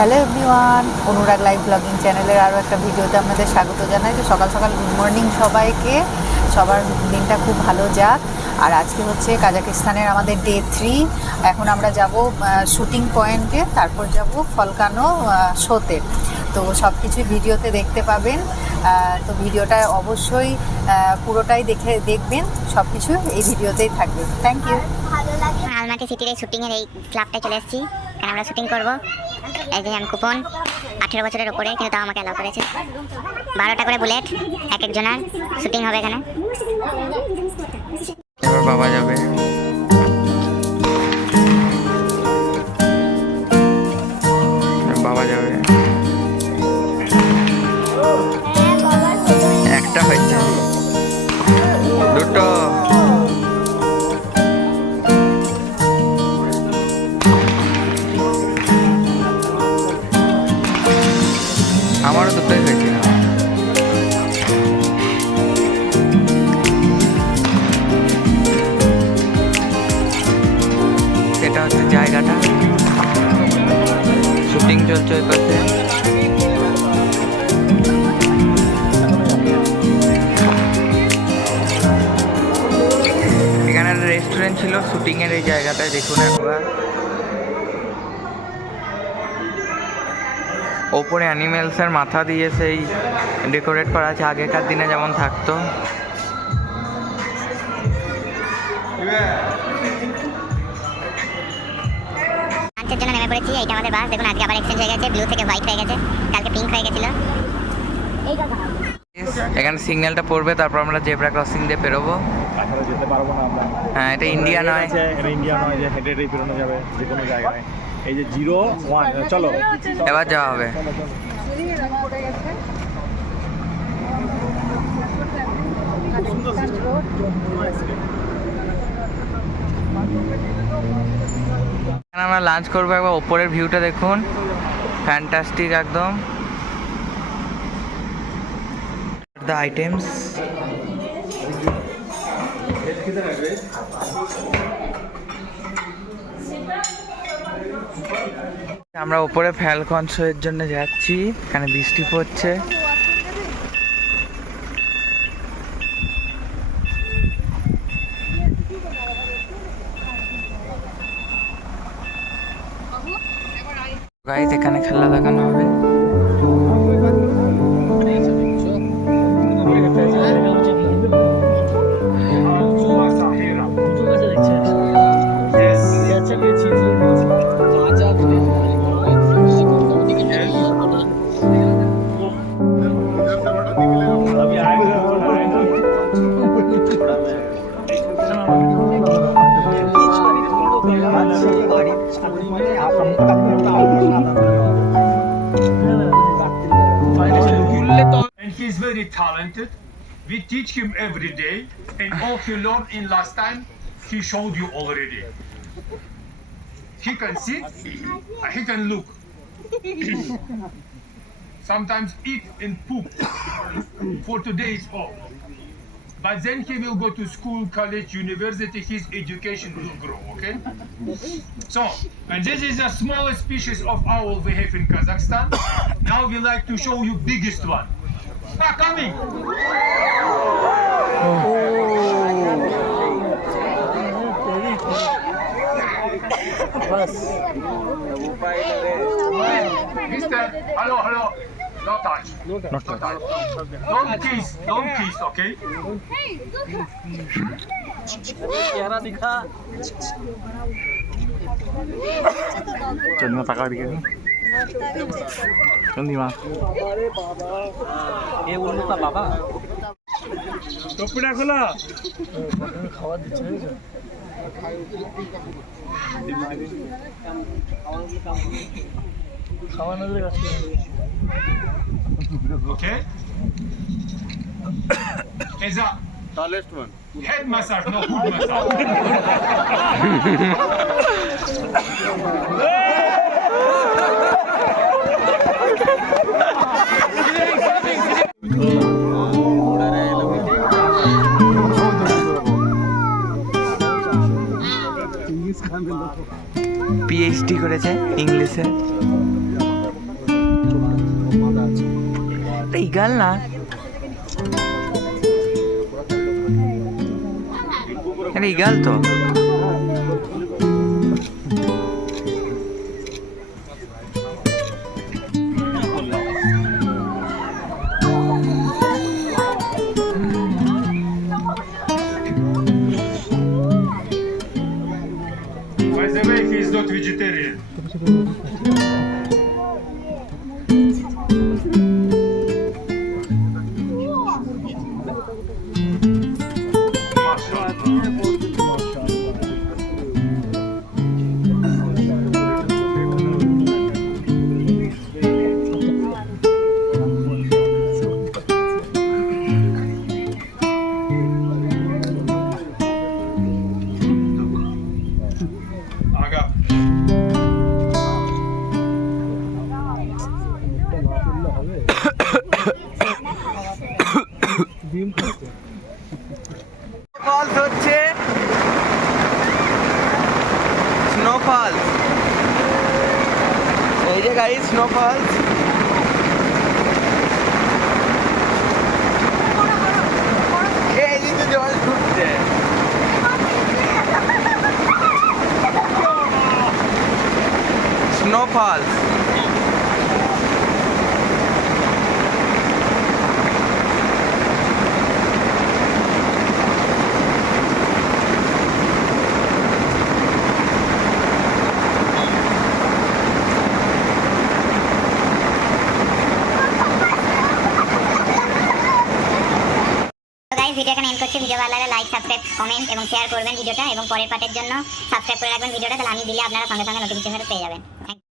Hello everyone, অনুরাগ live blogging চ্যানেলের আরও একটা ভিডিওতে আপনাদের স্বাগত জানাই। তো সকাল সকাল গুড মর্নিং সবাইকে, সবার দিনটা খুব ভালো যাক। আর আজকে হচ্ছে কাজাকিস্তানের আমাদের ডে 3। এখন আমরা যাব শুটিং পয়েন্টে, তারপর যাব ফলকানো শোতে। তো সব কিছুই ভিডিওতে দেখতে পাবেন। তো ভিডিওটা অবশ্যই পুরোটাই দেখবেন, সব কিছু এই ভিডিওতেই থাকবে। Thank you. আলমাটি সিটির এই শুটিংয়ের এই ক্লাবটায় চলে এসেছি, কারণ আমরা শুটিং করবো। এই যে আমি কুপন 18 বছরের ওপরে, কিন্তু তাও আমাকে অ্যালাউ করেছে। 12টা করে বুলেট এক একজনের শুটিং হবে এখানে। এবার বাবা যাবে। বাবা যাবে, একটা হয়েছে, দুটো। আমারও দুটোই হয়েছিল। এটা হচ্ছে জায়গাটা, শুটিং চলছে ওই পাশে। এখানে একটা রেস্টুরেন্ট ছিল শুটিং এর এই জায়গাটায়, দেখুন একবার। ওপরে অ্যানিমেলসের মাথা দিয়ে সেই ডেকোরেট করা আছে, আগেকার দিনে যেমন থাকতো। লাঞ্চের জন্য নেমে পড়েছি। এইটা আমাদের বাস, দেখুন আজকে আবার এক্সচেঞ্জ হয়ে গেছে, ব্লু থেকে হোয়াইট হয়ে গেছে, কালকে পিঙ্ক হয়ে গেছিল। এখানে সিগন্যালটা পড়বে, তারপর আমরা জেব্রা ক্রসিং দিয়ে পেরোবো। তাছাড়া যেতে পারবো না আমরা। হ্যাঁ, এটা ইন্ডিয়া নয়, এটা ইন্ডিয়া নয় যে হেঁটে হেঁটেই বেরোনো যাবে যে কোনো জায়গায়। এই যে 01, চলো এবার যাওয়া হবে। এখানে আমরা লাঞ্চ করবো। একবার ওপরের ভিউটা দেখুন, ফ্যান্টাস্টিক একদম। দ্য আইটেমস, আমরা ওপরে ফ্যালকন শো এর জন্য যাচ্ছি। এখানে বৃষ্টি পড়ছে। গাইস, এখানে খেলা দেখানো হবে। And he's very talented. We teach him every day, and all he learned in last time, he showed you already. He can sit, he can look. Sometimes eat and poop. For today is all. But then he will go to school, college, university, his education will grow, okay? So, and this is the smallest species of owl we have in Kazakhstan. Now we like to show you biggest one. Ah, coming! Mister, hello. No touch. Not touch. Don't kiss, okay? চন্দ্র টাকা দিকে চন্দিমা টপিটা খোলা খাওয়া দিচ্ছে। Okay? Is a tallest one. Head massage, no foot massage. PhD করেছে ইংলিশে। ইগাল না, এটা ইগাল তো। By the way, he is not vegetarian. Aga. Falls হচ্ছে স্নোফল, এই যে গাইস স্নোফল। এই যে জল ঢুকছে, স্নোফল। গাইস ভিডিও এখানে এন্ড করছি। ভিডিও ভালো লাগলে লাইক, সাবস্ক্রাইব, কমেন্ট এবং শেয়ার করবেন ভিডিওটা, এবং পরের পার্টের জন্য সাবস্ক্রাইব করে রাখবেন ভিডিওটা, তাহলে আমি দিলে আপনারা সঙ্গে সঙ্গে নোটিফিকেশন পেয়ে যাবেন।